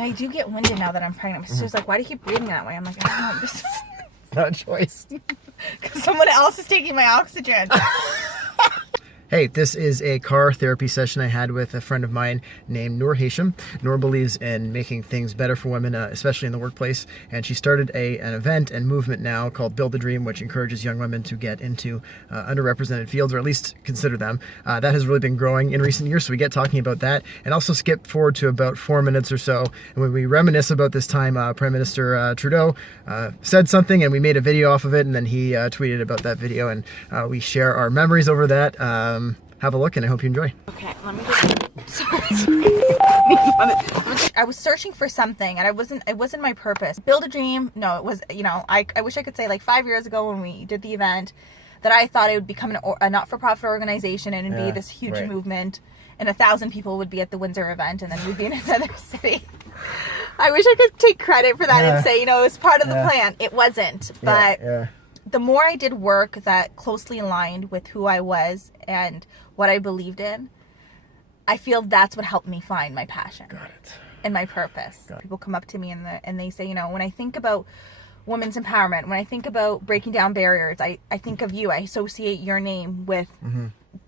I do get winded now that I'm pregnant. My sister's like, why do you keep breathing that way? I'm like, I don't know. This is It's not a choice. because someone else is taking my oxygen. Hey, this is a car therapy session I had with a friend of mine named Nour. Nour believes in making things better for women, especially in the workplace, and she started an event and movement now called Build a Dream, which encourages young women to get into underrepresented fields, or at least consider them. That has really been growing in recent years, so we get talking about that, and also skip forward to about 4 minutes or so, and when we reminisce about this time, Prime Minister Trudeau said something, and we made a video off of it, and then he tweeted about that video, and we share our memories over that. Have a look, and I hope you enjoy. Okay, let me just... Sorry. I was searching for something, and it wasn't my purpose. Build a dream. No, it was, you know, I wish I could say like 5 years ago when we did the event that I thought it would become a not-for-profit organization and it'd be this huge movement, and 1,000 people would be at the Windsor event, and then we'd be in another city. I wish I could take credit for that and say, you know, it was part of the plan. It wasn't, but... The more I did work that closely aligned with who I was and what I believed in, I feel that's what helped me find my passion. Got it. And my purpose. People come up to me and they say, you know, when I think about women's empowerment, when I think about breaking down barriers, I think of you. I associate your name with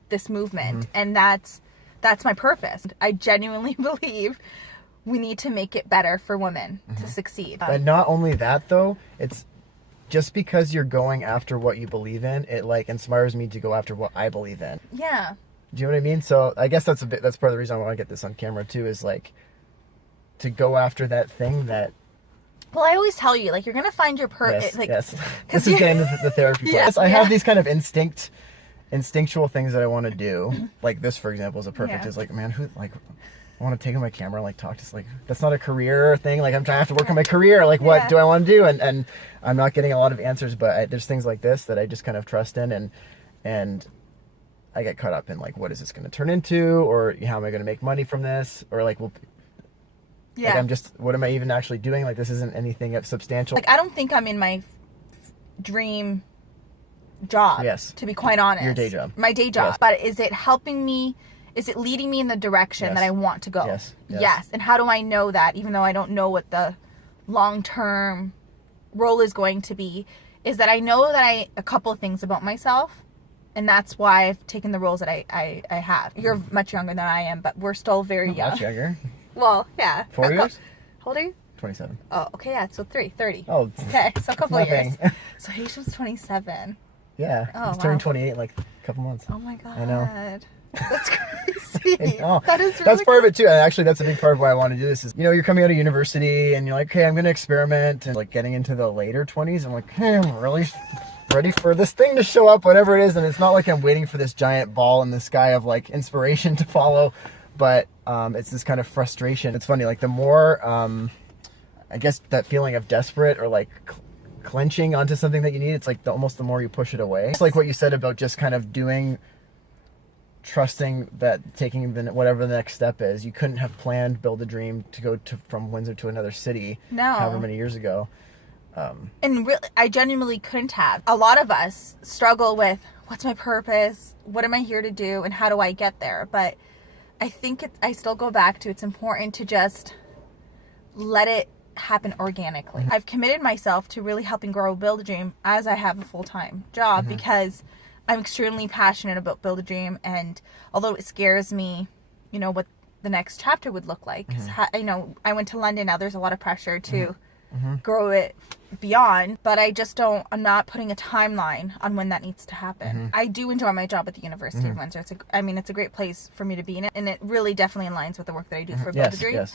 this movement. And that's my purpose. I genuinely believe we need to make it better for women to succeed. But not only that, though, it's just because you're going after what you believe in, it like inspires me to go after what I believe in. Yeah. Do you know what I mean? So I guess that's part of the reason I want to get this on camera too, is like to go after that thing that. Well, I always tell you, like, you're gonna find your Yes. like, yes. This is getting into the therapy part. Yes, I have these kind of instinctual things that I want to do. Like this, for example, is a perfect. Is like, man, who like. I want to take on my camera and like talk to like that's not a career thing, like I'm trying to have to work on my career, like what do I want to do, and I'm not getting a lot of answers, but there's things like this that I just kind of trust in, and I get caught up in like what is this going to turn into, or how am I going to make money from this, or like well like I'm just what am I even actually doing, like this isn't anything substantial. Like I don't think I'm in my dream job, to be quite honest. Your day job. My day job. But is it helping me? Is it leading me in the direction that I want to go? Yes. And how do I know that, even though I don't know what the long-term role is going to be, is that I know that a couple of things about myself, and that's why I've taken the roles that I have. You're much younger than I am, but we're still very young. Much younger. Well, yeah. 4 years? How old are you? 27. Oh, okay, yeah, so 30. Oh, okay, so a couple of years. So Haitian's 27. Yeah, he's turning 28 in like a couple months. Oh my god. I know. That's crazy. That is really that's part of it too. And actually that's a big part of why I want to do this is, you know, you're coming out of university and you're like, okay, I'm going to experiment, and like getting into the later 20s, I'm like, hey, I'm really ready for this thing to show up, whatever it is. And it's not like I'm waiting for this giant ball in the sky of like inspiration to follow, but it's this kind of frustration. It's funny, like the more, I guess that feeling of desperate or like clenching onto something that you need, it's like almost the more you push it away. It's like what you said about just kind of trusting that taking whatever the next step is. You couldn't have planned Build a Dream to go from Windsor to another city however many years ago. And really, I genuinely couldn't have. A lot of us struggle with what's my purpose, what am I here to do, and how do I get there? But I think I still go back to it's important to just let it happen organically. I've committed myself to really helping grow Build a Dream as I have a full-time job because I'm extremely passionate about Build a Dream, and although it scares me, you know, what the next chapter would look like. You know, I went to London, now there's a lot of pressure to grow it beyond, but I'm not putting a timeline on when that needs to happen. I do enjoy my job at the University of Windsor. It's a great place for me to be in it, and it really definitely aligns with the work that I do for Build a Dream.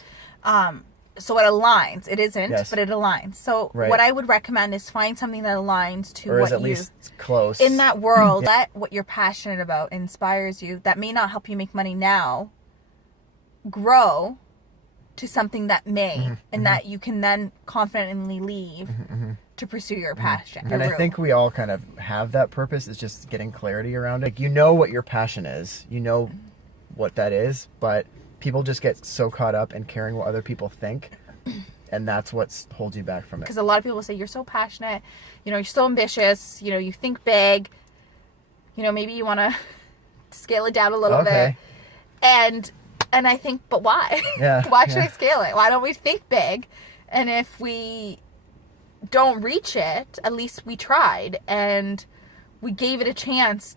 So it aligns. It isn't, but it aligns. So what I would recommend is find something that aligns to or what is at you... least close. In that world, let what you're passionate about inspires you. That may not help you make money now. Grow to something that may, and that you can then confidently leave to pursue your passion. And I think we all kind of have that purpose. It's just getting clarity around it. Like, you know what your passion is. You know what that is, but... people just get so caught up in caring what other people think, and that's what holds you back from it. Because a lot of people will say, you're so passionate, you know, you're so ambitious, you know, you think big, you know, maybe you want to scale it down a little bit. And And I think, but why? Yeah. Why should I scale it? Why don't we think big? And if we don't reach it, at least we tried and we gave it a chance.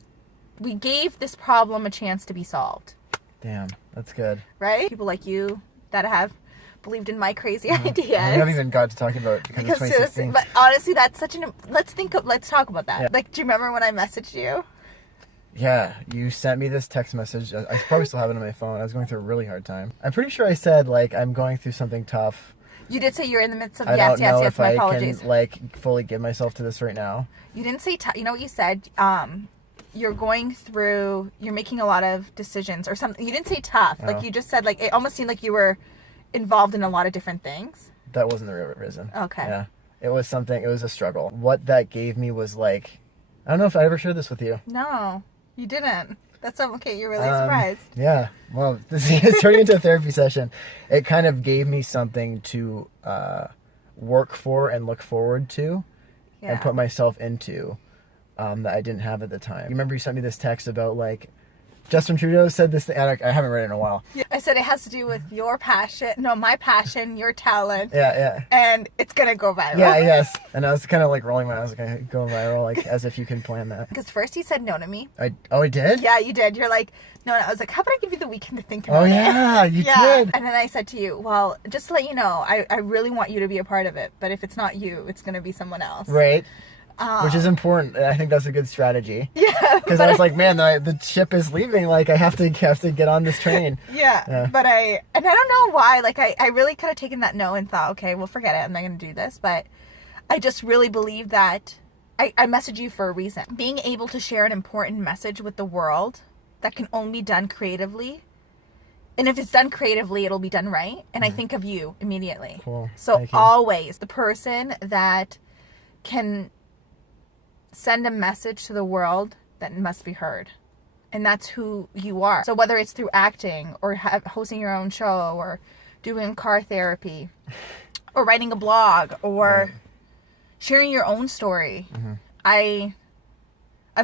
We gave this problem a chance to be solved. Damn, that's good. Right? People like you that have believed in my crazy ideas. We haven't even got to talking about because of 2016. But honestly, that's such an. Let's talk about that. Yeah. Like, do you remember when I messaged you? Yeah, you sent me this text message. I probably still have it on my phone. I was going through a really hard time. I'm pretty sure I said, like, I'm going through something tough. You did say you're in the midst of I don't know yes. if My I apologies. can, like, fully give myself to this right now. You didn't say you know what you said? You're going through. You're making a lot of decisions or something. You didn't say tough. Oh. Like, you just said, like, it almost seemed like you were involved in a lot of different things. That wasn't the real reason. Okay. Yeah. It was something. It was a struggle. What that gave me was, like, I don't know if I ever shared this with you. No, you didn't. That's okay. You're really surprised. Yeah. Well, this is turning into a therapy session. It kind of gave me something to work for and look forward to and put myself into that I didn't have at the time. You remember you sent me this text about, like, Justin Trudeau said this thing. I haven't read it in a while. Yeah, I said it has to do with your passion. No, my passion, your talent. Yeah. And it's going to go viral. Yeah, yes. And I was kind of like rolling my eyes, like, go viral, like, as if you can plan that. Because first you said no to me. I did? Yeah, you did. You're like, no. I was like, how about I give you the weekend to think about it? Oh, yeah, you did. And then I said to you, well, just to let you know, I really want you to be a part of it. But if it's not you, it's going to be someone else. Right. Which is important. I think that's a good strategy. Yeah. Because I was like, man, the ship is leaving. Like, I have to get on this train. Yeah. But I don't know why. Like, I really could have taken that no and thought, okay, well, forget it. I'm not going to do this. But I just really believe that I message you for a reason. Being able to share an important message with the world that can only be done creatively. And if it's done creatively, it'll be done right. And I think of you immediately. Cool. So always the person that can send a message to the world that must be heard. And that's who you are. So whether it's through acting or hosting your own show or doing car therapy or writing a blog or sharing your own story, I'm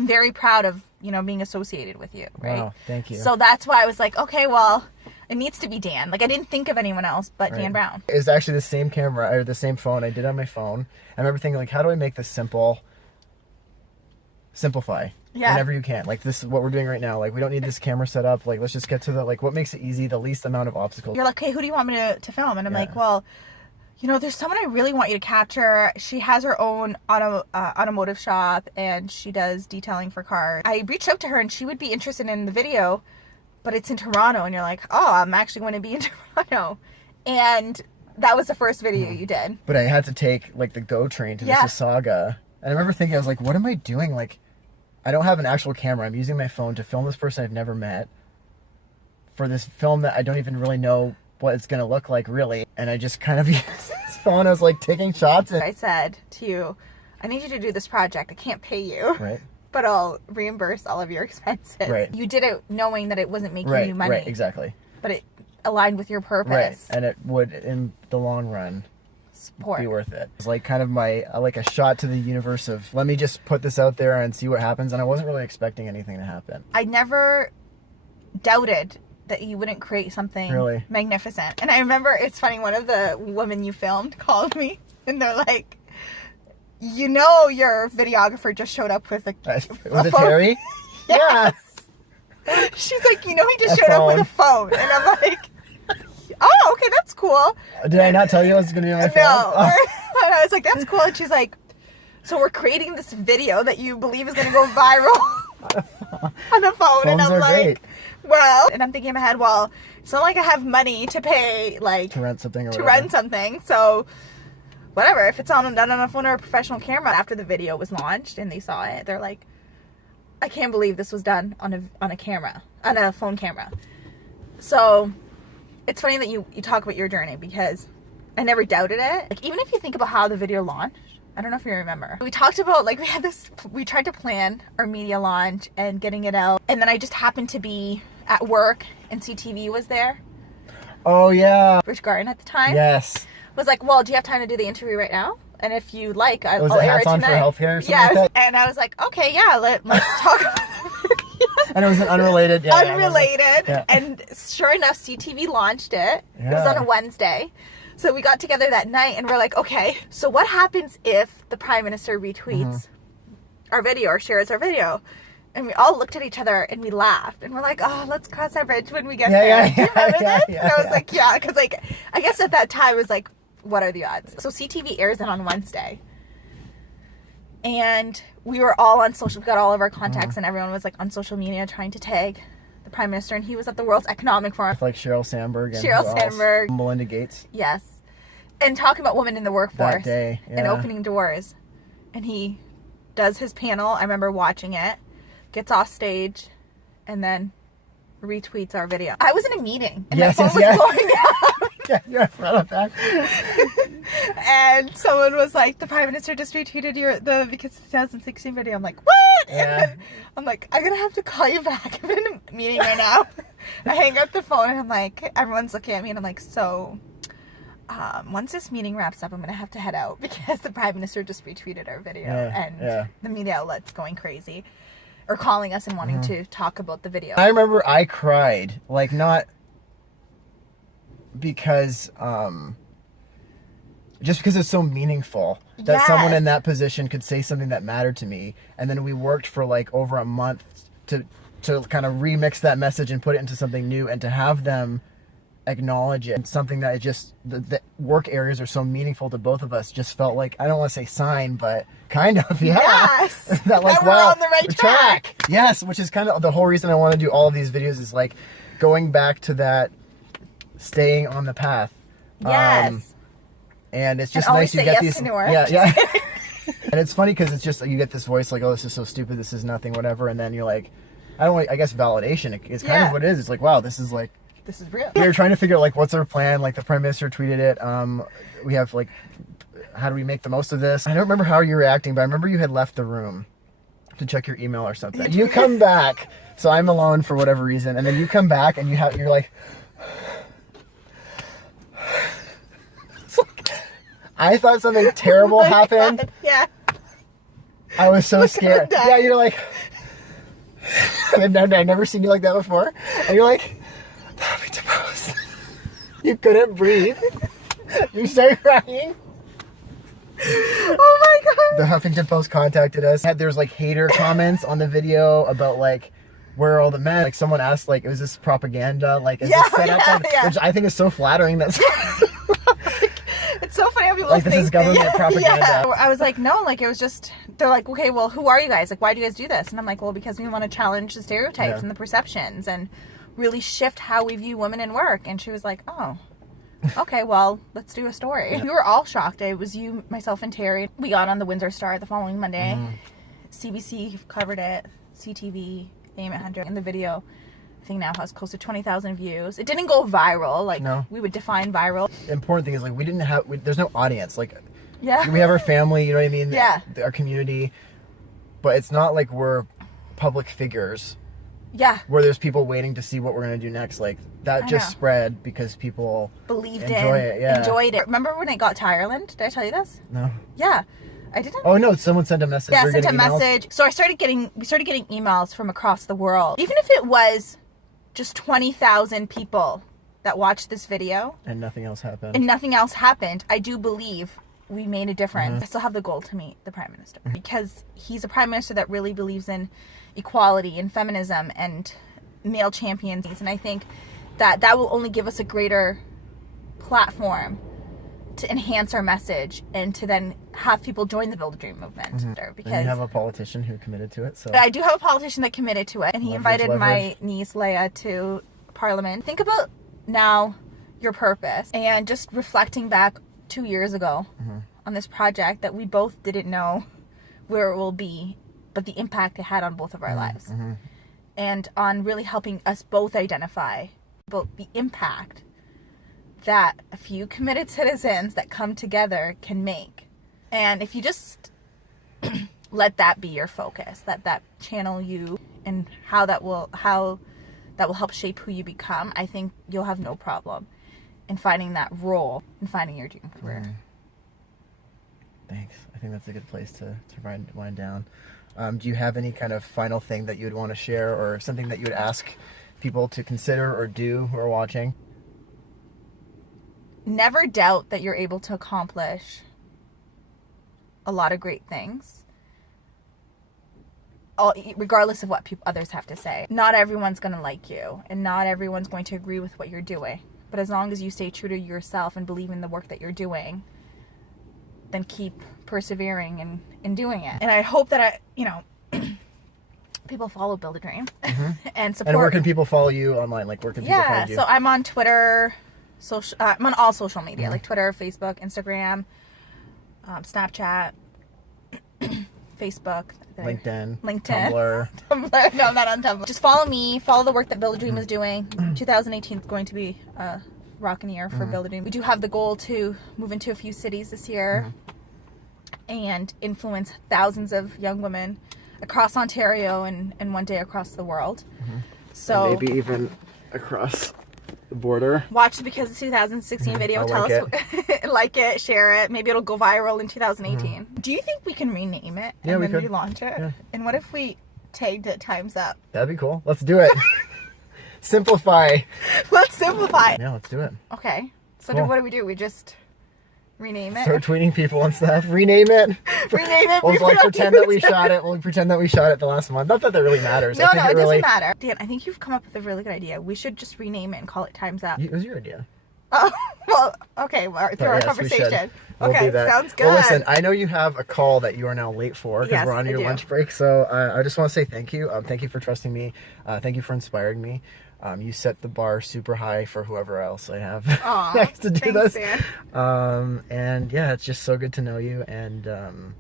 very proud of, being associated with you, right? Wow, thank you. So that's why I was like, okay, well, it needs to be Dan. Like, I didn't think of anyone else but Dan Brown. It's actually the same camera or the same phone I did on my phone. I remember thinking, like, how do I make this simplify whenever you can. Like, this is what we're doing right now. Like, we don't need this camera set up. Like, let's just get to what makes it easy, the least amount of obstacles. You're like, hey, who do you want me to film? And I'm like, well, there's someone I really want you to capture. She has her own automotive shop and she does detailing for cars. I reached out to her and she would be interested in the video, but it's in Toronto. And you're like, oh, I'm actually going to be in Toronto. And that was the first video you did. But I had to take, like, the GO train to Mississauga. And I remember thinking, I was like, what am I doing? Like, I don't have an actual camera. I'm using my phone to film this person I've never met for this film that I don't even really know what it's going to look like, really. And I just kind of used this phone. I was, like, taking shots. And I said to you, I need you to do this project. I can't pay you. Right. But I'll reimburse all of your expenses. Right. You did it knowing that it wasn't making you money. Right, exactly. But it aligned with your purpose. Right. And it would, in the long run, be worth it. It's like kind of like a shot to the universe of, let me just put this out there and see what happens. And I wasn't really expecting anything to happen. I never doubted that you wouldn't create something magnificent. And I remember, it's funny, one of the women you filmed called me and they're like, your videographer just showed up with a was it Terry? Yes. She's like, he just showed up with a phone. And I'm like, oh, okay, that's cool. Did I not tell you I was going to be on my phone? No. And I was like, that's cool. And she's like, so we're creating this video that you believe is going to go viral on a phone. Phones and I'm like, great. Well, and I'm thinking in my head, well, it's not like I have money to pay, like, to rent something or to rent something. So whatever, if it's done on a phone or a professional camera. After the video was launched and they saw it, they're like, I can't believe this was done on a camera, on a phone camera. So it's funny that you talk about your journey, because I never doubted it. Like, even if you think about how the video launched, I don't know if you remember. We talked about, like, we tried to plan our media launch and getting it out. And then I just happened to be at work and CTV was there. Oh, yeah. Rich Garden at the time. Yes. Was like, well, do you have time to do the interview right now? And if you like, I'll it air it Hats On tonight. for Healthcare or something like that? And I was like, okay, yeah, let's talk about it. And it was an unrelated. Yeah, unrelated. Yeah. And sure enough, CTV launched it. Yeah. It was on a Wednesday. So we got together that night and we're like, okay, so what happens if the Prime Minister retweets our video or shares our video? And we all looked at each other and we laughed. And we're like, oh, let's cross that bridge when we get there. Do you remember this? And I was like, yeah. Because, like, I guess at that time it was like, what are the odds? So CTV airs it on Wednesday. And we were all on social, we got all of our contacts and everyone was like on social media trying to tag the Prime Minister. And he was at the World Economic Forum. With like Sheryl Sandberg and Sheryl Sandberg. Melinda Gates. Yes. And talking about women in the workforce. That day, yeah. And opening doors. And he does his panel. I remember watching it. Gets off stage. And then retweets our video. I was in a meeting. And my phone was blowing up. Yeah, you're in front of that. And someone was like, the Prime Minister just retweeted the Because 2016 video. I'm like, what? Yeah. And then I'm like, I'm gonna have to call you back. I'm in a meeting right now. I hang up the phone and I'm like, everyone's looking at me and I'm like, so once this meeting wraps up, I'm gonna have to head out because the Prime Minister just retweeted our video and the media outlet's going crazy or calling us and wanting to talk about the video. I remember I cried, like not because just because it's so meaningful that someone in that position could say something that mattered to me, and then we worked for like over a month to kind of remix that message and put it into something new, and to have them acknowledge it. Something that just the work areas are so meaningful to both of us just felt like, I don't want to say sign, but kind of, Yes. that like, we're wow, on the right track. Yes, which is kind of the whole reason I want to do all of these videos, is like going back to that staying on the path. Yes. And it's just and nice you get yes these. To Nour. Yeah. And it's funny because it's just, you get this voice like, oh, this is so stupid, this is nothing, whatever, and then you're like, I guess validation is kind of what it is. It's like, wow, this is like, this is real. we were trying to figure out like what's our plan. Like the Prime Minister tweeted it. We have like, how do we make the most of this? I don't remember how you were reacting, but I remember you had left the room to check your email or something. You come back, so I'm alone for whatever reason, and then you come back and you're like, I thought something terrible happened. God. Yeah. I was so scared. Yeah, you're like, I've never seen you like that before. And you're like, that'll be deposed. You couldn't breathe. You started crying. Oh my God. The Huffington Post contacted us. There's like hater comments on the video about like, where are all the men? Like someone asked, like, is this propaganda? Like, is this set up? Which I think is so flattering. That's it's so funny how people like think this is government propaganda. Yeah. I was like, no, like it was just, they're like, okay, well, who are you guys? Like, why do you guys do this? And I'm like, well, because we want to challenge the stereotypes and the perceptions and really shift how we view women in work. And she was like, oh, okay, well, let's do a story. We were all shocked. It was you, myself, and Terry. We got on the Windsor Star the following Monday. CBC covered it, CTV, AM 100, and the video I think now has close to 20,000 views. It didn't go viral, like we would define viral. The important thing is like there's no audience. Like we have our family, you know what I mean? Yeah. Our community, but it's not like we're public figures. Yeah. Where there's people waiting to see what we're gonna do next. Like that just spread because people believed enjoyed it. Remember when I got to Ireland? Did I tell you this? No. Yeah. I didn't. Oh no! Someone sent a message. Yeah, sent a message. So we started getting emails from across the world. Even if it was just 20,000 people that watched this video, and nothing else happened. I do believe we made a difference. I still have the goal to meet the Prime Minister because he's a Prime Minister that really believes in equality and feminism and male champions. And I think that will only give us a greater platform to enhance our message and to then have people join the Build a Dream movement. Because and you have a politician who committed to it. So I do have a politician that committed to it, and he invited my niece Leia to Parliament. Think about now your purpose, and just reflecting back 2 years ago on this project that we both didn't know where it will be, but the impact it had on both of our lives, and on really helping us both identify about the impact that a few committed citizens that come together can make. And if you just let that be your focus, let that channel you and how that will help shape who you become, I think you'll have no problem in finding that role and finding your dream career. Thanks. I think that's a good place to wind down. Do you have any kind of final thing that you would want to share, or something that you would ask people to consider or do who are watching? Never doubt that you're able to accomplish a lot of great things, regardless of what others have to say. Not everyone's going to like you, and not everyone's going to agree with what you're doing. But as long as you stay true to yourself and believe in the work that you're doing, then keep persevering and doing it. And I hope that people follow Build a Dream and support. And where can people follow you online? Like, where can people find you? So I'm on Twitter, I'm on all social media, like Twitter, Facebook, Instagram, Snapchat, Facebook, LinkedIn, Tumblr. Tumblr. No, I'm not on Tumblr. Just follow me. Follow the work that Build a Dream is doing. 2018 is going to be a rocking year for Build a Dream. We do have the goal to move into a few cities this year and influence thousands of young women across Ontario and one day across the world. So and maybe even across the border. Watch the Because of 2016 video. I'll Tell like us, like it, share it. Maybe it'll go viral in 2018. Do you think we can rename it and then relaunch it? Yeah. And what if we tagged it Time's Up? That'd be cool. Let's do it. Simplify. Let's simplify. Yeah, let's do it. Okay. So Cool. what do we do? We just rename it? Start tweeting people and stuff. Rename it. Rename it. We'll like pretend that we shot it. We'll pretend that we shot it the last month. Not that that really matters. No, it doesn't matter. Dan, I think you've come up with a really good idea. We should just rename it and call it Time's Up. It was your idea. Oh, well, okay. Well, through our conversation. Okay, sounds good. Well, listen, I know you have a call that you are now late for because we're on your lunch break. So I just want to say thank you. Thank you for trusting me. Thank you for inspiring me. You set the bar super high for whoever else I have next to do this. And yeah, it's just so good to know you. And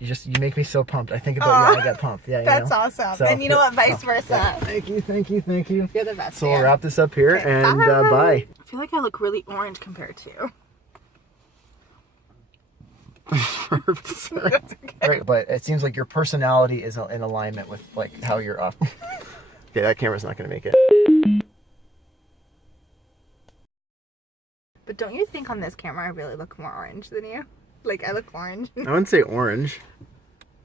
you make me so pumped. I think about you and I get pumped. Yeah, that's awesome. So, and you know what? Vice versa. Yeah. Thank you. You're the best. So we'll wrap this up here and bye. I feel like I look really orange compared to you. That's okay. Right, but it seems like your personality is in alignment with like how you're up. Okay, that camera's not going to make it. But don't you think on this camera I really look more orange than you? Like, I look orange. I wouldn't say orange.